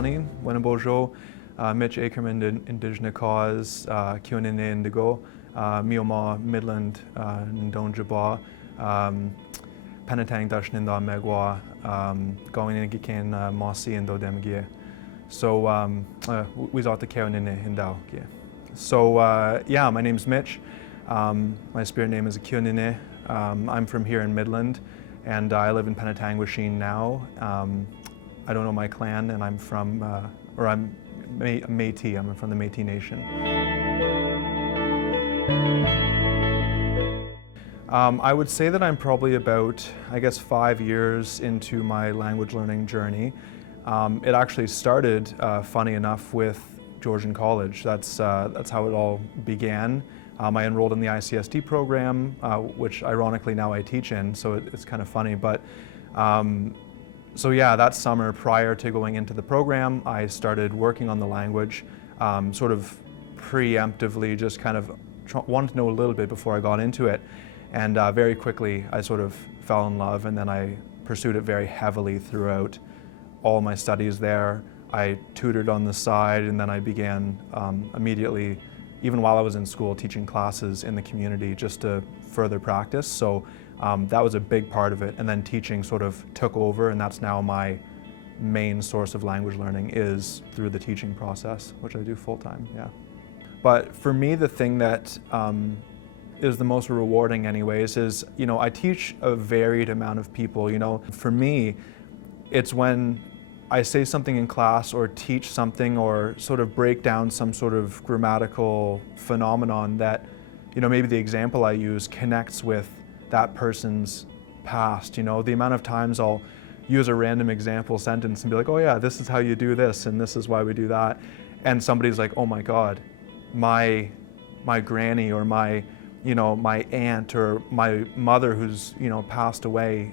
Bonnie, Winnabojo, Mitch Akerman, Indigenous Cause, Kionine Indigo, Mioma, Midland, Ndonjaba, Penetang Dashninda Megwa, going in Gikan, Mossy and Dodemgie. So, we thought the Kionine Hindao. So, yeah, my name's Mitch. My spirit name is Kionine. I'm from here in Midland, and I live in Penetang now. I don't know my clan, and I'm from, I'm Métis. I'm from the Métis Nation. I would say that I'm probably about, 5 years into my language learning journey. It actually started, funny enough, with Georgian College. That's how it all began. I enrolled in the ICSD program, which ironically now I teach in, so it's kind of funny. But so yeah, that summer prior to going into the program, I started working on the language, sort of preemptively, just kind of wanted to know a little bit before I got into it. And very quickly I sort of fell in love, and then I pursued it very heavily throughout all my studies there. I tutored on the side, and then I began immediately, even while I was in school, teaching classes in the community just to further practice. So that was a big part of it. And then teaching sort of took over, and that's now my main source of language learning, is through the teaching process, which I do full-time, yeah. But for me, the thing that is the most rewarding anyways is, I teach a varied amount of people. For me, it's when I say something in class or teach something or sort of break down some sort of grammatical phenomenon that, maybe the example I use connects with that person's past. The amount of times I'll use a random example sentence and be like, oh yeah, this is how you do this and this is why we do that. And somebody's like, oh my God, my granny or my aunt or my mother who's, passed away,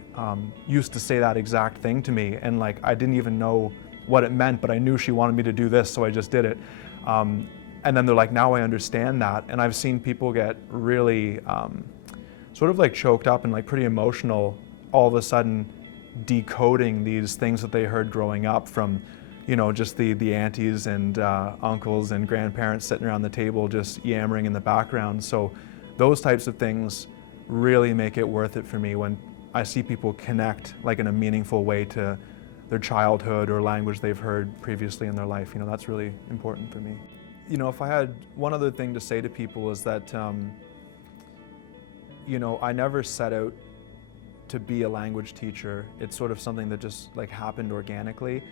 used to say that exact thing to me. And like, I didn't even know what it meant, but I knew she wanted me to do this, so I just did it. And then they're like, now I understand that. And I've seen people get really sort of like choked up and like pretty emotional all of a sudden decoding these things that they heard growing up from, just the aunties and uncles and grandparents sitting around the table just yammering in the background. So those types of things really make it worth it for me when I see people connect like in a meaningful way to their childhood or language they've heard previously in their life. That's really important for me. If I had one other thing to say to people is that, I never set out to be a language teacher. It's sort of something that just like happened organically.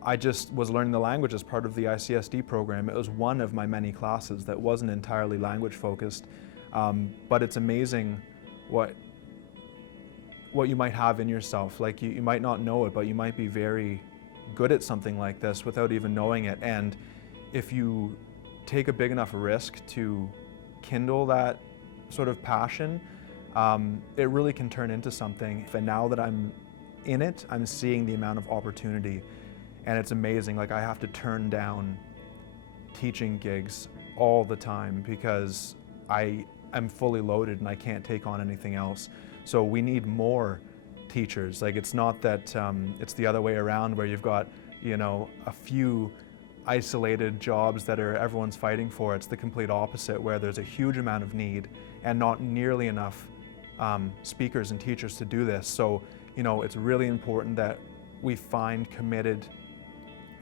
I just was learning the language as part of the ICSD program. It was one of my many classes that wasn't entirely language focused, but it's amazing what you might have in yourself. Like you might not know it, but you might be very good at something like this without even knowing it. And if you take a big enough risk to kindle that sort of passion, it really can turn into something. And now that I'm in it, I'm seeing the amount of opportunity. And it's amazing, like I have to turn down teaching gigs all the time because I am fully loaded and I can't take on anything else. So we need more teachers. Like it's not that it's the other way around where you've got, a few isolated jobs that everyone's fighting for. It's the complete opposite, where there's a huge amount of need and not nearly enough speakers and teachers to do this. So, it's really important that we find committed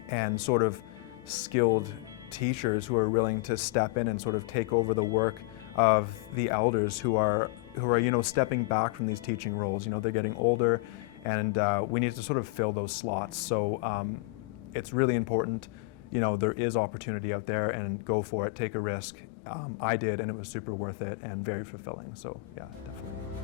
and sort of skilled teachers who are willing to step in and sort of take over the work of the elders who are stepping back from these teaching roles. They're getting older, and we need to sort of fill those slots. So it's really important. There is opportunity out there, and go for it, take a risk. I did, and it was super worth it and very fulfilling. So yeah, definitely.